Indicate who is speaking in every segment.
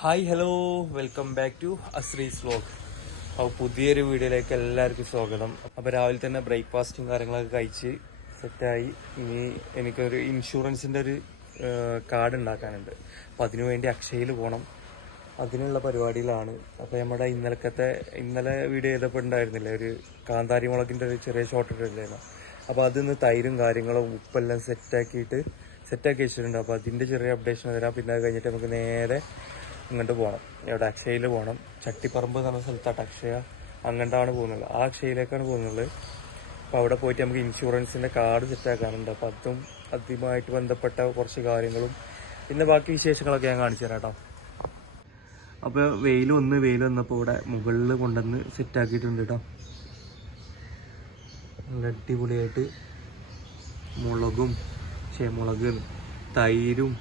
Speaker 1: Hi hello welcome back to Ashree's vlog അപ്പോൾ പുതിയൊരു വീഡിയോയിലേക്ക് എല്ലാവർക്കും സ്വാഗതം. അപ്പോൾ രാവിലെ തന്നെ ബ്രേക്ക്ഫാസ്റ്റും കാര്യങ്ങളൊക്കെ കഴിച്ച് സെറ്റായി ഇനി എനിക്കൊരു ഇൻഷുറൻസിന്റെ ഒരു കാർഡ് ഉണ്ടാക്കാനുണ്ട്. അപ്പോൾ അതിനു വേണ്ടി അക്ഷയയിൽ പോകണം അതിനുള്ള പരിപാടിയിലാണ്. അപ്പോൾ നമ്മുടെ ഇന്നലക്കത്തെ ഇന്നലെ വീഡിയോ ചെയ്തപ്പോൾ ഉണ്ടായിരുന്നില്ലേ? ഒരു കാന്താരി മുളകിന്റെ ഒരു ചെറിയ ഷോർട്ട് ഇട്ടില്ലായിരുന്നു അപ്പോൾ അതിന്ന് തൈരും കാര്യങ്ങളും ഉപ്പെല്ലാം സെറ്റാക്കിയിട്ട് സെറ്റാക്കി വെച്ചിട്ടുണ്ട്. അപ്പോൾ അതിന്റെ ചെറിയ അപ്ഡേഷൻ തരാം പിന്നെ അത് കഴിഞ്ഞിട്ട് നമുക്ക് നേരെ ഇങ്ങോട്ട് പോകണം ഇവിടെ അക്ഷയയിൽ പോകണം ചട്ടിപ്പറമ്പ് എന്ന് പറഞ്ഞ സ്ഥലത്താണ് അക്ഷയ. അങ്ങോട്ടാണ് പോകുന്നത്. ആ അക്ഷയയിലേക്കാണ് പോകുന്നത്. അപ്പോൾ അവിടെ പോയിട്ട് നമുക്ക് ഇൻഷുറൻസിന്റെ കാർഡ് സെറ്റാക്കാനുണ്ട് അപ്പോൾ അതും അതുമായിട്ട് ബന്ധപ്പെട്ട കുറച്ച് കാര്യങ്ങളും പിന്നെ ബാക്കി വിശേഷങ്ങളൊക്കെ ഞാൻ കാണിച്ചു തരാം കേട്ടോ അപ്പോൾ വെയിൽ ഒന്ന് വെയിൽ വന്നപ്പോൾ ഇവിടെ മുകളിൽ കൊണ്ടുവന്ന് സെറ്റാക്കിയിട്ടുണ്ട് കേട്ടോ നല്ല അടിപൊളിയായിട്ട് മുളകും പക്ഷേ മുളക് തൈരും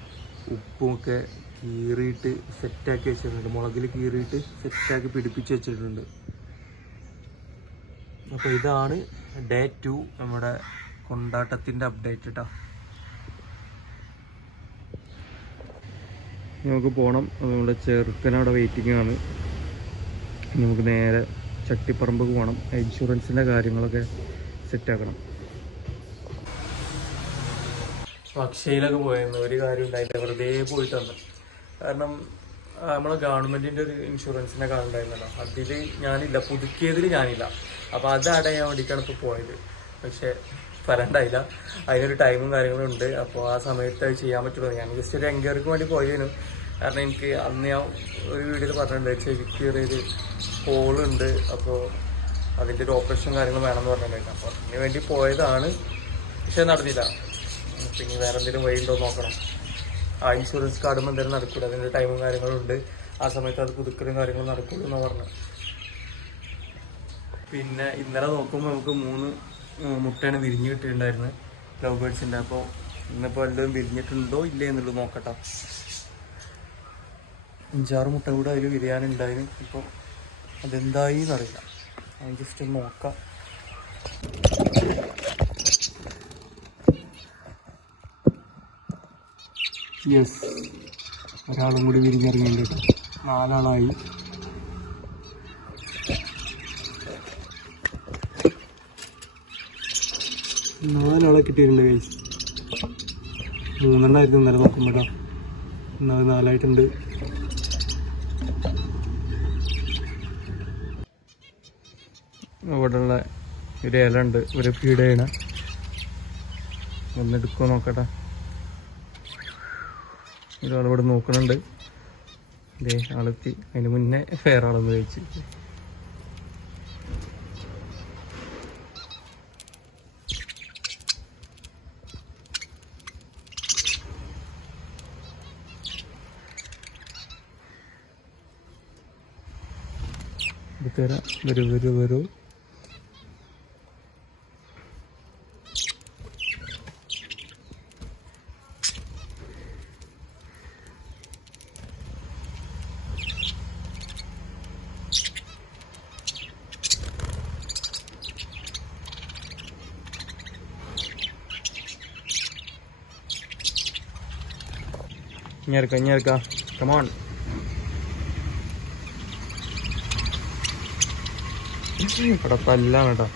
Speaker 1: ഉപ്പും ഒക്കെ കീറിയിട്ട് സെറ്റാക്കി വെച്ചിട്ടുണ്ട്. മുളകിൽ കീറിയിട്ട് സെറ്റാക്കി പിടിപ്പിച്ച് വെച്ചിട്ടുണ്ട്. അപ്പോൾ ഇതാണ് ഡേ ടു നമ്മുടെ കൊണ്ടാട്ടത്തിന്റെ അപ്ഡേറ്റ് കേട്ടോ നമുക്ക് പോകണം നമ്മുടെ ചെറുക്കനവിടെ വെയിറ്റിംഗ് ആണ്. നമുക്ക് നേരെ ചട്ടിപ്പറമ്പ് പോകണം ഇൻഷുറൻസിന്റെ കാര്യങ്ങളൊക്കെ സെറ്റാക്കണം അക്ഷയിലൊക്കെ പോയിരുന്നു. ഒരു കാര്യം ഉണ്ടായില്ല വെറുതെ പോയിട്ട് വന്നു കാരണം നമ്മളെ ഗവൺമെന്റിന്റെ ഒരു ഇൻഷുറൻസിന്റെ കാർഡ് അതിൽ ഞാനില്ല. പുതുക്കിയതിൽ ഞാനില്ല. അപ്പൊ അത് അടയാൻ വേണ്ടിയിട്ടാണ് ഇപ്പോൾ പോയത്. പക്ഷെ വരണ്ടായില്ല. അതിനൊരു ടൈമും കാര്യങ്ങളും ഉണ്ട്. അപ്പോൾ ആ സമയത്ത് അത് ചെയ്യാൻ പറ്റുള്ളൂ. ഞാൻ ജസ്റ്റ് ഒരു എൻക്വയറിക്ക് വേണ്ടി പോയതിനു കാരണം എനിക്ക് അന്ന് ഞാൻ ഒരു വീഡിയോയിൽ പറഞ്ഞിട്ടുണ്ട്. ചെവിക്ക് ഒരു ഹോളുണ്ട് അപ്പോൾ അതിന്റെ ഒരു ഓപ്പറേഷൻ കാര്യങ്ങൾ വേണമെന്ന് പറഞ്ഞിട്ടുണ്ടായിരുന്നു. അപ്പോൾ അതിന് വേണ്ടി പോയതാണ്. പക്ഷെ നടന്നില്ല. പിന്നെ വേറെ എന്തെങ്കിലും വഴി ഉണ്ടോ നോക്കണം. ആ ഇൻഷുറൻസ് കാർഡും എന്തായാലും നടക്കില്ല അതിന്റെ ടൈമും കാര്യങ്ങളും ഉണ്ട്. ആ സമയത്ത് അത് പുതുക്കലും കാര്യങ്ങളും നടക്കുള്ളൂ എന്ന് പറഞ്ഞു. പിന്നെ ഇന്നലെ നോക്കുമ്പോൾ നമുക്ക് മൂന്ന് മുട്ടയാണ് വിരിഞ്ഞ് കിട്ടിയിട്ടുണ്ടായിരുന്നത് ലവ് ബേഡ്സിന്റെ അപ്പോൾ ഇന്നിപ്പോൾ വല്ലതും വിരിഞ്ഞിട്ടുണ്ടോ ഇല്ലേ എന്നുള്ളത് നോക്കട്ടെ. അഞ്ചാറ് മുട്ട കൂടെ അതിൽ വിരിയാനുണ്ടായിരുന്നു ഇപ്പോൾ അതെന്തായി എന്നറിയില്ല. അത് ജസ്റ്റ് നോക്കാം. യെസ് ഒരാളും കൂടി വിരിഞ്ഞിറങ്ങിയിട്ടുണ്ട്. നാലാളായി. നാലാളെ കിട്ടിയിട്ടുണ്ട് കൈസ് മൂന്നെണ്ണമായിരുന്നു ഇന്നലെ കേട്ടോ ഇന്നത് നാലായിട്ടുണ്ട്. അവിടെയുള്ള ഒരു ഇല ഉണ്ട് ഒരു ഫീഡ് ചെയ്യണ ഒന്ന് എടുക്കുമോ നോക്കട്ടെ. ഒരാളിവിടെ നോക്കണുണ്ട്. ദേ ആളെത്തി. അതിന് മുന്നേ വേറെ ആളൊന്ന് കഴിച്ചു. ഇത് തരാം. വരൂ വരൂ വരൂ. ഇഞ്ഞെടുക്ക ഇഞ്ഞെടുക്ക കമോൺ ഇവിടെ തല്ലാണ് കേട്ടോ.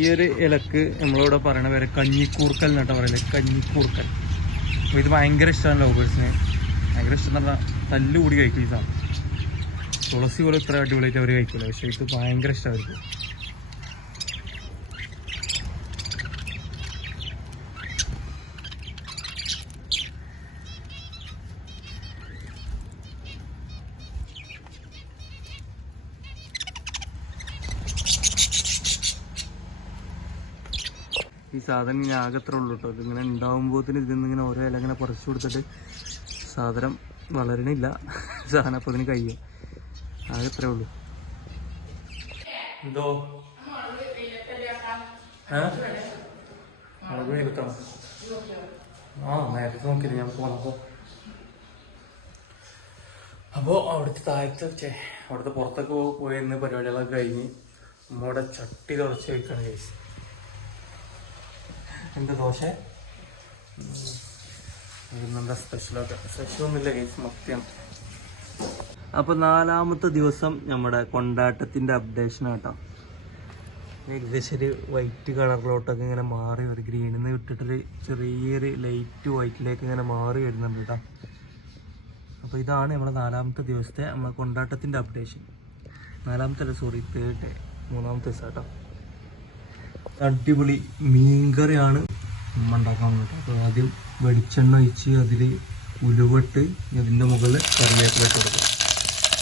Speaker 1: ഈ ഒരു ഇലക്ക് നമ്മളിവിടെ പറയണ പേര് കഞ്ഞിക്കൂർക്കൽ എന്നിട്ട് പറയൽ. കഞ്ഞിക്കൂർക്കൽ. അപ്പോൾ ഇത് ഭയങ്കര ഇഷ്ടമാണ് ലവേഴ്സിന്. ഭയങ്കര ഇഷ്ടം എന്ന് പറഞ്ഞാൽ തല്ല് കൂടി കഴിക്കും സാധനം. തുളസി പോലെ ഇത്ര അടിപൊളിയായിട്ട് അവർ കഴിക്കില്ല പക്ഷെ ഇത് ഭയങ്കര ഇഷ്ടം സാധനം ഇങ്ങനെ ആകത്ര ഉള്ളൂ കേട്ടോ. ഇതിങ്ങനെ ഉണ്ടാകുമ്പോഴത്തേന് ഇതിൽ ഇങ്ങനെ ഓരോ ഇല ഇങ്ങനെ പറിച്ചു കൊടുത്തിട്ട് സാധനം വളരണില്ല സാധനം അപ്പോൾ ഇതിന് കഴിയും. ആകെ എത്രേ ഉള്ളൂ. എന്തോ? അപ്പോ അവിടുത്തെ താഴത്തെ അവിടുത്തെ പുറത്തൊക്കെ പോയിരുന്ന പരിപാടികളൊക്കെ കഴിഞ്ഞ്. നമ്മുടെ ചട്ടി തുറച്ച് വെക്കണം കേസ് എന്ത് ദോശ? എന്താ സ്പെഷ്യലൊക്കെ സ്പെഷ്യൽ ഒന്നുമില്ല കേസ് മത്തിയാണ് അപ്പൊ നാലാമത്തെ ദിവസം നമ്മുടെ കൊണ്ടാട്ടത്തിന്റെ അപ്ഡേഷൻ ആട്ടോ. ഏകദേശം ഒരു വൈറ്റ് കളറിലോട്ടൊക്കെ ഇങ്ങനെ മാറി ഒരു ഗ്രീനിൽ നിന്ന് വിട്ടിട്ടൊരു ചെറിയൊരു ലൈറ്റ് വൈറ്റിലേക്ക് ഇങ്ങനെ മാറി വരുന്നുണ്ട് കേട്ടോ. അപ്പോൾ ഇതാണ് നമ്മുടെ നാലാമത്തെ ദിവസത്തെ നമ്മുടെ കൊണ്ടാട്ടത്തിന്റെ അപ്ഡേഷൻ നാലാമത്തെ അല്ല സോറി തേർഡ് ഡേ മൂന്നാമത്തെ ദിവസം കേട്ടോ അടിപൊളി മീൻകറിയാണ് ഉമ്മ ഉണ്ടാക്കാൻ കേട്ടോ അപ്പോൾ ആദ്യം വെളിച്ചെണ്ണ ഒഴിച്ച് അതിൽ ഉലുവട്ട് അതിന്റെ മുകളിൽ കറിവേപ്പിലിട്ട് കൊടുക്കും.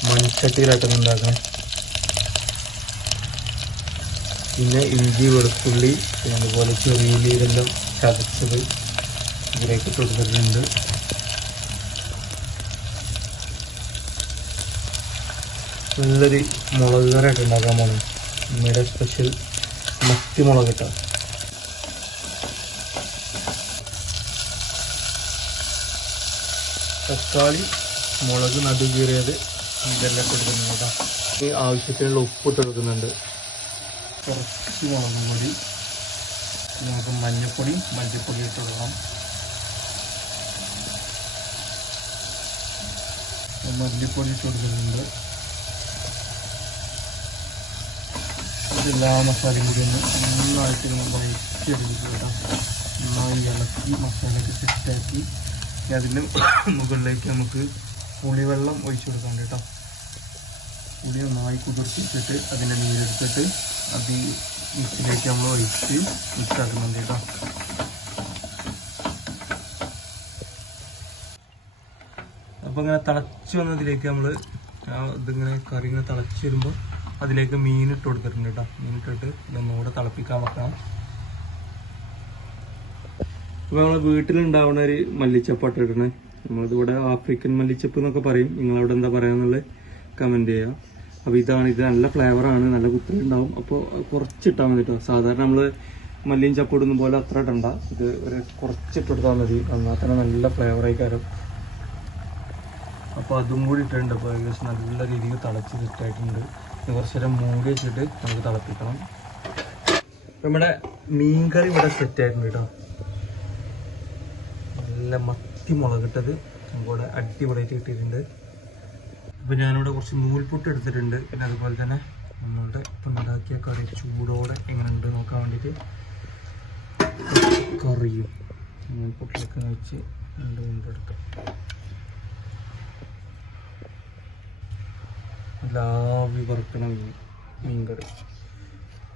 Speaker 1: മൺചട്ടിയിലായിട്ടാണ് ഉണ്ടാക്കണം. പിന്നെ ഇഞ്ചി വെളുത്തുള്ളി പിന്നെ അതുപോലെ ചെറിയുള്ളിയിലെല്ലാം ചതച്ചത് ഇതിലേക്ക് കൊടുത്തിട്ടുണ്ട്. നല്ലൊരു മുളക് കറിയായിട്ട് ഉണ്ടാക്കാൻ പോകണം നമ്മുടെ സ്പെഷ്യൽ മത്തി മുളക് ഇട്ടാ തക്കാളി മുളക് നടുകീറിയത് ഇതെല്ലാം കൊടുക്കുന്നുണ്ട് ഈ ആവശ്യത്തിനുള്ള ഉപ്പിട്ട് കൊടുക്കുന്നുണ്ട്. കുറച്ച് മുളക് പൊടി നമുക്ക് മഞ്ഞൾപ്പൊടി മല്ലിപ്പൊടി ഇട്ട് കൊടുക്കണം. മല്ലിപ്പൊടി ഇട്ട് കൊടുക്കുന്നുണ്ട്. എല്ലാ മസാലയും കൂടി ഒന്ന് നന്നായിട്ട് നമ്മൾ വഴറ്റിയെടുക്കുക കേട്ടോ. നന്നായി ഇളക്കി മസാലയൊക്കെ സെറ്റാക്കി. അതിന് മുകളിലേക്ക് നമുക്ക് പുളിവെള്ളം ഒഴിച്ചു കൊടുക്കാം കേട്ടോ. പുളി നന്നായി കുതിർത്തിട്ടിട്ട് അതിന്റെ നീരെടുത്തിട്ട് അത് മിക്സിലേക്ക് നമ്മൾ ഒഴിച്ച് മിക്സ് ആക്കുന്നുണ്ട് കേട്ടോ. അപ്പോൾ ഇങ്ങനെ തിളച്ച് വന്നതിലേക്ക് നമ്മൾ ഇതിങ്ങനെ കറി ഇങ്ങനെ തിളച്ച് വരുമ്പോൾ അതിലേക്ക് മീൻ ഇട്ട് കൊടുത്തിട്ടുണ്ട് കേട്ടോ മീൻ ഇട്ടിട്ട് ഇതൊന്നുകൂടെ തിളപ്പിക്കാൻ വെക്കാം. ഇപ്പം നമ്മൾ വീട്ടിലുണ്ടാവുന്ന ഒരു മല്ലിച്ചപ്പാട്ട് ഇടണേ. നമ്മളിതിവിടെ ആഫ്രിക്കൻ മല്ലിച്ചപ്പ് എന്നൊക്കെ പറയും. നിങ്ങളവിടെ എന്താ പറയാന്നുള്ളത് കമന്റ് ചെയ്യുക അപ്പോൾ ഇതാണ് ഇത് നല്ല ഫ്ലേവറാണ് നല്ല കുത്തലുണ്ടാവും. അപ്പോൾ കുറച്ചിട്ടാൽ മതി കേട്ടോ സാധാരണ നമ്മൾ മല്ലിയും ചപ്പിടുന്ന പോലെ അത്ര ഇടണ്ട. ഇത് ഒരു കുറച്ചിട്ട് കൊടുത്താൽ മതി. എന്നാൽ തന്നെ നല്ല ഫ്ലേവറായി കാരം അപ്പോൾ അതും കൂടി ഇട്ടിട്ടുണ്ട്. അപ്പോൾ ഏകദേശം നല്ല രീതിയിൽ തിളച്ച് സെറ്റായിട്ടുണ്ട് ഇനി കുറച്ച് നേരം മൂടി വെച്ചിട്ട് നമുക്ക് തിളപ്പിക്കണം. നമ്മുടെ മീൻകറി ഇവിടെ സെറ്റ് ആയിട്ടുണ്ട് കേട്ടോ. നല്ല മത്തി മുളകിട്ടത് നമുക്കിവിടെ അടിപൊളിയായിട്ട് കിട്ടിയിട്ടുണ്ട്. അപ്പോൾ ഞാനിവിടെ കുറച്ച് നൂൽപുട്ട് എടുത്തിട്ടുണ്ട്. പിന്നെ അതുപോലെ തന്നെ നമ്മളുടെ ഇപ്പം ഉണ്ടാക്കിയ കറി ചൂടോടെ എങ്ങനെ ഉണ്ട് നോക്കാൻ വേണ്ടിയിട്ട് കറിയും. നൂൽപുട്ടിലൊക്കെ വെച്ച് രണ്ട് കൊണ്ടെടുക്കാം ലാവി വറുക്കണ മീൻ മീൻകറി.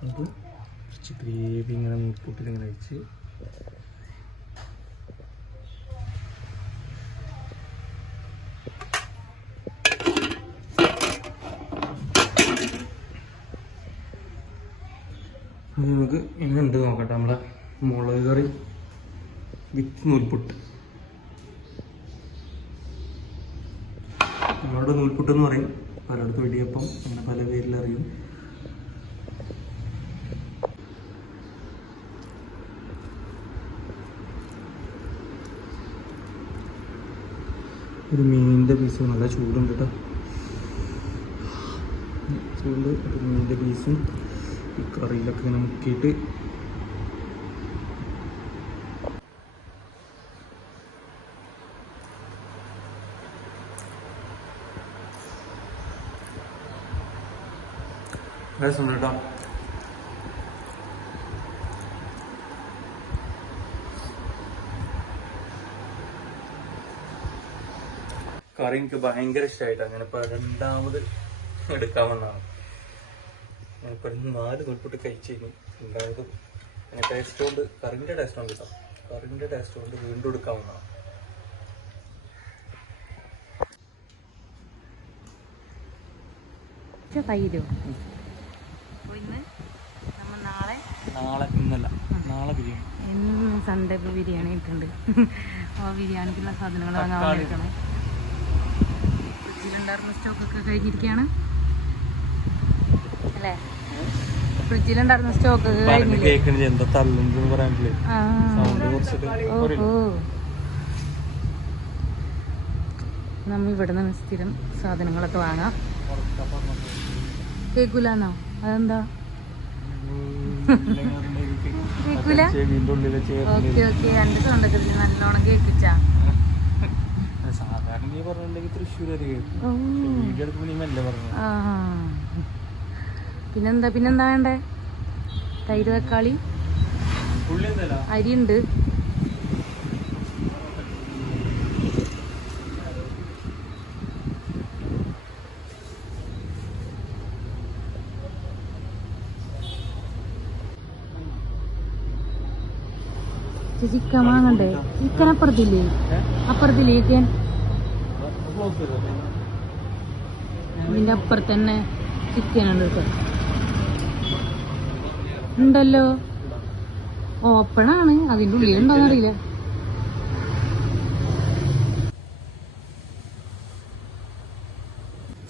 Speaker 1: അത് കുറച്ച് ഗ്രേവി ഇങ്ങനെ നൂൽപുട്ടിൽ ഇങ്ങനെ വെച്ച് നമുക്ക് ഇനി ഉണ്ട് നോക്കട്ടെ. നമ്മളെ മുളക് കറി വിത്ത് നൂൽപുട്ട്. നമ്മളുടെ നൂൽപുട്ട് എന്ന് പറയും. പലയിടത്ത് ഇടിയപ്പം അങ്ങനെ പല പേരിൽ അറിയും. ഒരു മീനിന്റെ പീസ് നല്ല ചൂടുണ്ട് കേട്ടോ ചൂട് ഒരു മീനിന്റെ പീസും ഈ കറിയിലൊക്കെ ഇങ്ങനെ മുക്കിയിട്ട് രസമുണ്ട് കേട്ടോ. കറി എനിക്ക് ഭയങ്കര ഇഷ്ടമായിട്ട് അങ്ങനെ ഇപ്പൊ രണ്ടാമത് എടുക്കാമെന്നാണ് ഞാനിപ്പോ നാല് നൂൽപ്പൊട്ട് കഴിച്ചിരുന്നു രണ്ടാമത് അങ്ങനെ ടേസ്റ്റ് കൊണ്ട് കറിന്റെ ടേസ്റ്റ് കൊണ്ട് കിട്ടാം. കറിന്റെ ടേസ്റ്റ് കൊണ്ട് വീണ്ടും എടുക്കാമെന്നാണ്
Speaker 2: നമ്മൾ നാളെ
Speaker 1: ഇന്നല്ല നാളെ ബിരിയാണി.
Speaker 2: ഇന്ന് സൺഡേ ബിരിയാണി ഇട്ടുണ്ട് ബിരിയാണിക്കുള്ള സാധനങ്ങൾ സ്റ്റോക്കൊക്കെ കഴിഞ്ഞിരിക്കുകയാണ് അല്ലേ? ഫ്രിഡ്ജിലുണ്ടായിരുന്ന
Speaker 1: എന്താ
Speaker 2: ഓ നമ്മ സ്ഥിരം സാധനങ്ങളൊക്കെ വാങ്ങാം. കേക്കൂലെന്നോ? അതെന്താ? കേക്കൂല?
Speaker 1: ചെവിന്റെ ഉള്ളിലെ ചേർന്ന്
Speaker 2: ഓക്കെ ഓക്കെ. എന്റെ തൊണ്ടൊക്കെ ഇതിൽ നല്ലോണം കേൾപ്പിച്ചാ
Speaker 1: സാധാരണ നീ പറഞ്ഞിട്ടുണ്ടെങ്കിൽ തൃശ്ശൂർ വരെ
Speaker 2: ഓ.
Speaker 1: വീഡിയോ എടുക്കുമ്പോൾ നീ മെല്ലെ പറഞ്ഞു.
Speaker 2: ആ പിന്നെന്താ പിന്നെന്താ വേണ്ടേ? തൈര് തക്കാളി. അരിയുണ്ട്. ചിക്കൻ വാങ്ങണ്ടേ ചിക്കൻ അപ്പുറത്തില്ലേ? അപ്പുറത്തില്ലേ ചിക്കൻ ഇതിന്റെ അപ്പുറത്ത് തന്നെ ചിക്കൻ ഉണ്ട് കേട്ടോ ഉണ്ടല്ലോ? ഓപ്പണാണ്. അതിന്റെ ഉള്ളിൽ ഉണ്ടോന്ന് അറിയില്ല.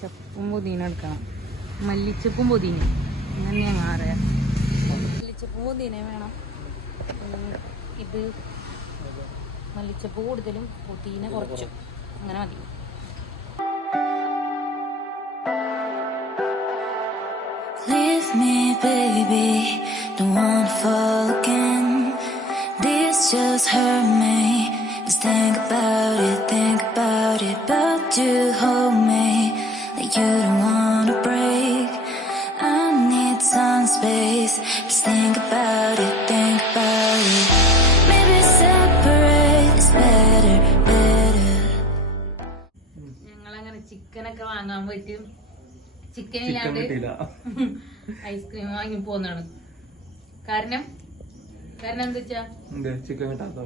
Speaker 2: ചപ്പും പൊതിന എടുക്കണം. മല്ലിച്ചപ്പും പൊതിന അങ്ങനെ ഞങ്ങൾ അറിയാം മല്ലിച്ചപ്പും പുതിന വേണം. ഇത് മല്ലിച്ചപ്പ് കൂടുതലും പുതിന കുറച്ചും അങ്ങനെ മതി
Speaker 3: Leave me, baby. Don't wanna fall again. This just hurt me. Just think about it, think about it. But you hold me like you don't wanna break.
Speaker 2: ചിക്കനൊക്കെ വാങ്ങാൻ പറ്റും ചിക്കൻ ഇല്ലാണ്ട് ഐസ്ക്രീം വാങ്ങി പോന്നാണ് കാരണം കാരണം എന്താ വെച്ചാ
Speaker 1: ചിക്കൻ കിട്ടാത്തോ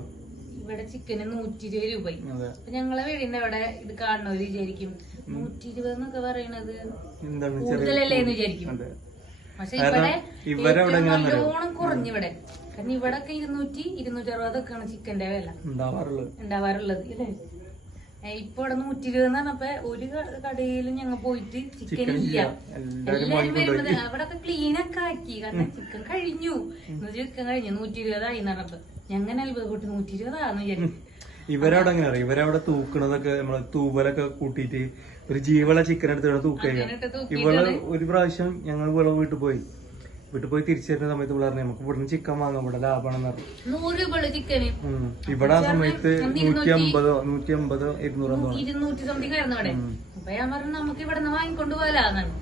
Speaker 2: ഇവിടെ ചിക്കന് നൂറ്റി ഇരുപത് രൂപയും അപ്പൊ ഞങ്ങളെ വീടിന്റെ അവിടെ ഇത് കാണുന്നവര് വിചാരിക്കും നൂറ്റി ഇരുപത് എന്നൊക്കെ പറയണത് കൂടുതലല്ലേ എന്ന് വിചാരിക്കും. പക്ഷെ ഇവിടെ
Speaker 1: അറിയോ?
Speaker 2: നല്ലോണം കുറഞ്ഞു ഇവിടെ. കാരണം ഇവിടെ ഒക്കെ ഇരുന്നൂറ്റി ഇരുന്നൂറ്റി അറുപതൊക്കെയാണ് ചിക്കന്റെ വില.
Speaker 1: ഉണ്ടാവാറുള്ളത്.
Speaker 2: ഉണ്ടാവാറുള്ളത് അല്ലേ ഏ, ഇപ്പൊ ഇവിടെ നൂറ്റി ഇരുപത് പറഞ്ഞപ്പോ ഒരു കടയിലും ഞങ്ങൾ പോയിട്ട് ചിക്കൻ ഇല്ല. എല്ലാരും വരുന്നത്
Speaker 1: വാങ്ങിക്കൊണ്ടുപോയി.
Speaker 2: അവിടെ ഒക്കെ ക്ലീൻ ഒക്കെ ആക്കി. കാരണം ചിക്കൻ കഴിഞ്ഞു. ചിക്കൻ കഴിഞ്ഞു. നൂറ്റി ഇരുപതായി നടപ്പ് പറഞ്ഞപ്പോ. ഞങ്ങനെ അത്ഭുതപ്പെട്ട് നൂറ്റി ഇരുപതാന്ന് വിചാരിച്ചു.
Speaker 1: ഇവരവിടെ അങ്ങനെ അറിയാം. ഇവരവിടെ തൂക്കണതൊക്കെ നമ്മളെ തൂവലൊക്കെ കൂട്ടിയിട്ട് ഒരു ജീവള ചിക്കൻ എടുത്തിട്ട് തൂക്കുക ഇവൾ ഒരു പ്രാവശ്യം ഞങ്ങൾ ഇവളെ വീട്ടിൽ പോയി. വീട്ടിൽ പോയി തിരിച്ചു വരുന്ന സമയത്ത് ഇവിടെ പറഞ്ഞു നമുക്ക് ഇവിടുന്ന് ചിക്കൻ വാങ്ങാം ഇവിടെ ലാഭമാണെന്ന് പറഞ്ഞു. ഇവിടെ ആ സമയത്ത് നൂറ്റി അമ്പതോ നൂറ്റി അമ്പതോ ഇരുന്നൂറോ
Speaker 2: ഇരുന്നൂറ്റി സംതിങ് ആയിരുന്നു അവിടെ. അപ്പൊ ഞാൻ പറഞ്ഞു നമുക്ക് ഇവിടെ നിന്ന് വാങ്ങിക്കൊണ്ട് പോലാന്നാണ്.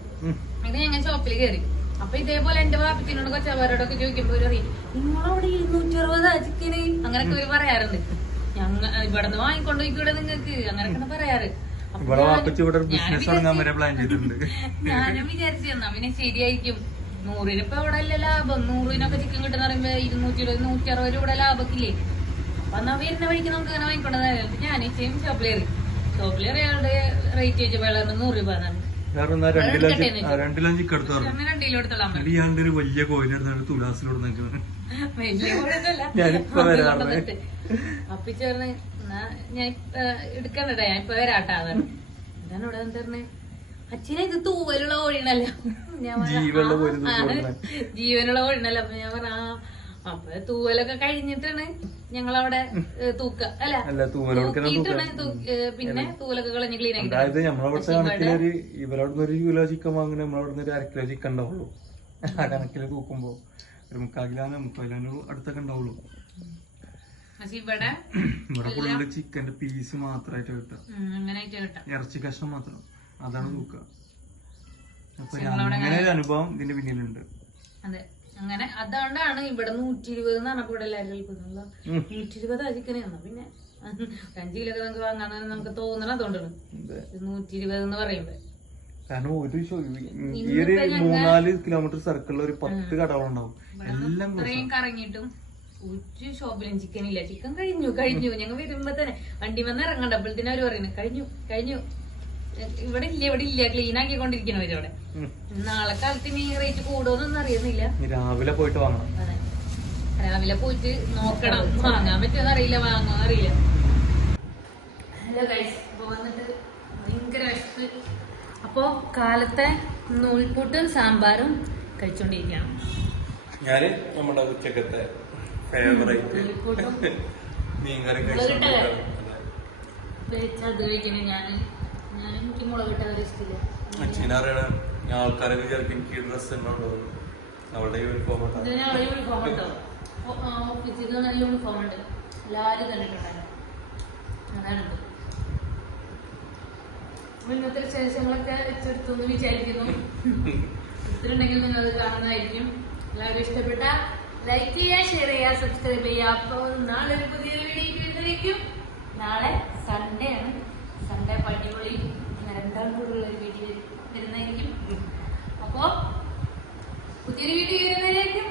Speaker 2: ഞങ്ങൾ ഷോപ്പിൽ കയറി അപ്പൊ ഇതേപോലെ എന്റെ വാപ്പത്തിനോട് കൊച്ചവരോടൊക്കെ ചോദിക്കുമ്പോ ഒരു നിങ്ങളവിടെ ഇരുന്നൂറ്റി അറുപതാ ചിക്കന് അങ്ങനൊക്കെ ഒരു പറയാറുണ്ട്. ഞങ്ങ ഇവിടെ നിന്ന് വാങ്ങിക്കൊണ്ട് പോയിക്കൂടെ നിങ്ങക്ക് അങ്ങനൊക്കെ പറയാറ്. ഞാനും വിചാരിച്ചു എന്നാ പിന്നെ ശരിയായിരിക്കും. നൂറിന് ഇപ്പൊ ഇവിടെ അല്ലേ ലാഭം? നൂറിനൊക്കെ ചിക്കൻ കിട്ടുന്ന പറയുമ്പോ ഇരുന്നൂറ്റി ഇരുപത് നൂറ്റി അറുപത് രൂപ ലാഭക്കില്ലേ അപ്പൊ എന്നാ വരുന്ന വഴിക്ക് നമുക്ക് അങ്ങനെ വാങ്ങിക്കൊണ്ടതായാലും ഞാൻ കയറി. ഷോപ്പിൽ കയറി അയാളുടെ റേറ്റ് ചോദിച്ചു വെള്ളം നൂറ് രൂപ എന്നാണ്.
Speaker 1: കാരണം എന്നാ രണ്ടിലോ രണ്ടിലോ ചിക്കൻ എടുത്ത് പറഞ്ഞു.
Speaker 2: എടുത്തോളാം
Speaker 1: എന്നിട്ട് ഇയാളുടെ ഒരു വലിയ കോയിലെടുത്താണ് തുലാസിലോട് നിൽക്കുന്നത്
Speaker 2: വലിയ കുഴപ്പമില്ല
Speaker 1: ഞാനിപ്പോ വരാറ്.
Speaker 2: അപ്പിച്ച് പറഞ്ഞ് എന്നാ ഞാൻ എടുക്കണ്ടേ ഞാൻ ഇപ്പൊ വരാട്ടാ പറഞ്ഞു. ഞാനിവിടെ പറഞ്ഞ് അച്ഛനെ ഇത് തൂവലുള്ള കോഴിണല്ലോ ഞാൻ
Speaker 1: ജീവനുള്ള കോഴി
Speaker 2: "ആ,
Speaker 1: തൂക്കി
Speaker 2: ആ, ജീവനുള്ള കോഴിണല്ലോ അപ്പൊ ഞാൻ പറഞ്ഞ അപ്പൊ തൂവലൊക്കെ കഴിഞ്ഞിട്ടാണ് ഞങ്ങളവിടെ അവിടെ തൂക്ക അല്ല പിന്നെ തൂവലൊക്കെ കളഞ്ഞ് ക്ലീൻ ആക്കി
Speaker 1: അതായത് നമ്മളവിടുത്തെ കണക്കിലൊരു ഇവരവിടുന്ന് ഒരു കിലോ ചിക്കൻ വാങ്ങുന്ന നമ്മളവിടുന്ന് ഒരു അര കിലോ ചിക്കൻ ഉണ്ടാവുള്ളൂ. ആ കണക്കിൽ തൂക്കുമ്പോ ഒരു മുക്കാൽ കിലോനോ മുക്കാൽ കിലോനോ അടുത്തൊക്കെ ഉണ്ടാവുള്ളൂ.
Speaker 2: ഇവിടെ
Speaker 1: ഫുള്ള് ചിക്കന്റെ പീസ് മാത്രമായിട്ട് കിട്ടുക. ഇറച്ചി കഷ്ണം മാത്രം. അതാണ് നോക്കുക അപ്പൊ അങ്ങനെ ഒരു അനുഭവം ഇതിന്റെ പിന്നിലുണ്ട്.
Speaker 2: അതെ. അങ്ങനെ അതുകൊണ്ടാണ് ഇവിടെ നൂറ്റി ഇരുപത് എന്ന് പറഞ്ഞപ്പോ ഇവിടെ എല്ലാവരും കേൾക്കുന്നുള്ള. നൂറ്റി ഇരുപത് അരിക്കണ എന്നാ പിന്നെ അഞ്ചു കിലോ നമുക്ക് വാങ്ങാൻ നമുക്ക് തോന്നണം അതുകൊണ്ടാണ്. നൂറ്റി ഇരുപത് എന്ന് പറയുമ്പോ.
Speaker 1: കാരണം ഒരു ഈ ഒരു മൂന്നാൽ കിലോമീറ്റർ സർക്കിളിൽ ഒരു പത്ത് കടകളുണ്ടാവും. എല്ലാം
Speaker 2: ഇത്രയും കറങ്ങിയിട്ടും ഒരു ഷോപ്പിലും ചിക്കൻ ഇല്ല. ചിക്കൻ കഴിഞ്ഞു കഴിഞ്ഞു. ഞങ്ങൾ വരുമ്പോ തന്നെ വണ്ടി വന്ന് ഇറങ്ങണ്ടപ്പോഴത്തേനും അവർ പറയുന്നത് കഴിഞ്ഞു കഴിഞ്ഞു. ഇവിടെ ഇല്ല ഇവിടെ ഇല്ല. ക്ലീൻ ആക്കിക്കൊണ്ടിരിക്കണം അവരവിടെ
Speaker 1: ഉം.
Speaker 2: നാളെ കാലത്ത് ഇനി റേറ്റ് കൂടുമെന്നൊന്നും അറിയുന്നില്ല.
Speaker 1: രാവിലെ പോയിട്ട് വാങ്ങണം.
Speaker 2: അതെ. രാവിലെ പോയിട്ട് നോക്കണം. വാങ്ങാൻ പറ്റുമെന്ന് അറിയില്ല വാങ്ങുമെന്ന് അറിയില്ല. ഹലോ ഗൈസ് ഇപ്പൊ വന്നിട്ട് ഭയങ്കര വിശപ്പ്. അപ്പോ കാലത്തെ നൂൽപൂട്ടും സാമ്പാറും കഴിച്ചോണ്ടിരിക്കണം.
Speaker 1: ഞാൻ നമ്മുടെ ഉച്ചക്കത്തെ ഫേവറേറ്റ്
Speaker 2: നൂൽപൂട്ടും
Speaker 1: മീൻകറി.
Speaker 2: വെച്ചാൽ അത് കഴിക്കണേ ഞാൻ
Speaker 1: ചീനാറയുടെ ആൾക്കാരെ വിചാരിക്കും എനിക്ക് ഡ്രസ് എന്നോട് അവളുടെ യൂണിഫോം
Speaker 2: യൂണിഫോം ഉണ്ടോ. എല്ലാവരും വിശേഷങ്ങളൊക്കെ വെച്ചെടുത്തു എന്ന് വിചാരിക്കുന്നു. ഇത്തിട്ടുണ്ടെങ്കിൽ നിങ്ങൾ അത് കാണുന്നതായിരിക്കും. എല്ലാവരും ഇഷ്ടപ്പെട്ട ലൈക്ക് ചെയ്യുക ഷെയർ ചെയ്യുക സബ്സ്ക്രൈബ് ചെയ്യുക. അപ്പോൾ നാളെ ഒരു പുതിയ വീഡിയോ വരുന്നതായിരിക്കും. നാളെ സൺഡേ ആണ്. സൺഡേ പടിപൊളി രണ്ടാൾ വീഡിയോ വരുന്നതായിരിക്കും അപ്പോൾ പുതിയൊരു വീഡിയോ വരുന്നതായിരിക്കും